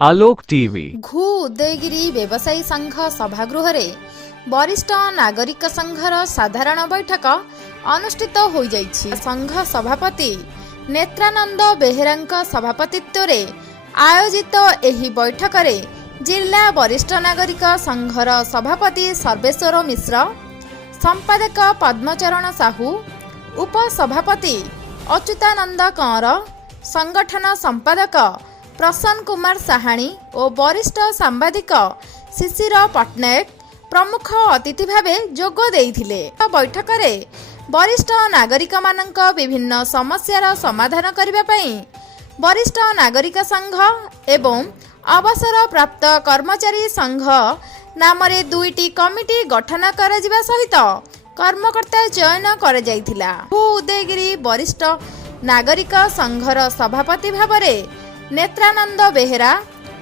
आलोक TV घू उदयगिरी व्यवसायी संघ सभागृह वरिष्ठ नागरिक संघर साधारण बैठक अनुष्ठित हो जाइछि। संघ सभापति नेत्रानंद बेहेरा सभापतित्व रे आयोजित एही बैठक रे जिला वरिष्ठ नागरिक संघर सभापति सर्वेश्वर मिश्र, संपादक पद्मचरण साहू, उपसभापति अच्युतानंद कंवर, संगठन संपादक प्रसन्न कुमार साहाणी और वरिष्ठ सांबादिक शिशिर पट्टनायक प्रमुख अतिथि भावे जोग देइथिले। बैठक में वरिष्ठ नागरिक मानक विभिन्न समस्यार समाधान करने पई वरिष्ठ नागरिक संघ एवं अवसर प्राप्त कर्मचारी संघ नाम रे दुईटी कमिटी गठन करा जिबा सहित कर्मकर्ता चयन कर जाइथिला। उदयगिरी वरिष्ठ नागरिक संघर सभापति भावरे नेत्रानंद बेहेरा,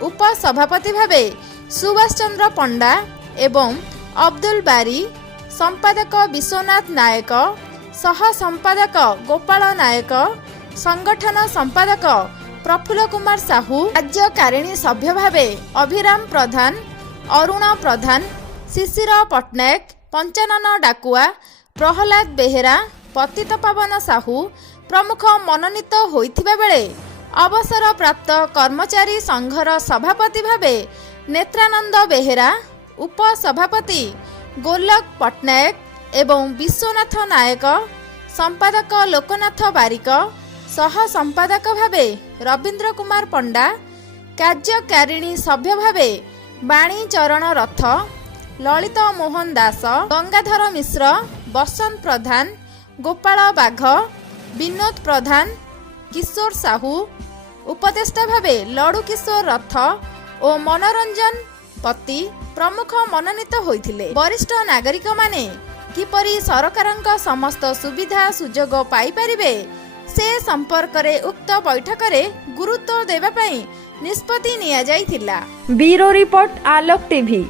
उपसभापति भावे सुभाष चंद्र पंडा एवं अब्दुल बारी, संपादक विश्वनाथ नायक, सह संपादक गोपाल नायक, संगठन संपादक प्रफुल्ल कुमार साहू, कार्यकारिणी सभ्य भावे अभिराम प्रधान, अरुण प्रधान, शिशिर पट्टनायक, पंचानन डाकुआ, प्रहलाद बेहेरा, पतित पावन साहू प्रमुख मनोनीत होइथिबा बेले अवसर प्राप्त कर्मचारी संघर सभापति भावे नेत्रानंद बेहेरा, उपसभापति गोलक पट्टनायक एवं विश्वनाथ नायक, संपादक लोकनाथ बारिक, सह संपादक भावे रवींद्र कुमार पंडा, कार्यकारिणी सभ्य भावे बाणी चरण रथ, ललित मोहन दास, गंगाधर मिश्र, बसंत प्रधान, गोपाल बाघ, विनोद प्रधान, किशोर साहू, उपदेष्टा भावे लड़ू किशोर रथ और मनोरंजन पति प्रमुख मनोनीत होइथिले। वरिष्ठ नागरिक माने किपरि सरकारक समस्त सुविधा सुजोग पाई परिबे से संपर्क रे उक्त बैठक रे गुरुत्व देबा पई निष्पत्ति निया जाइथिला। ब्यूरो रिपोर्ट आलोक टीवी।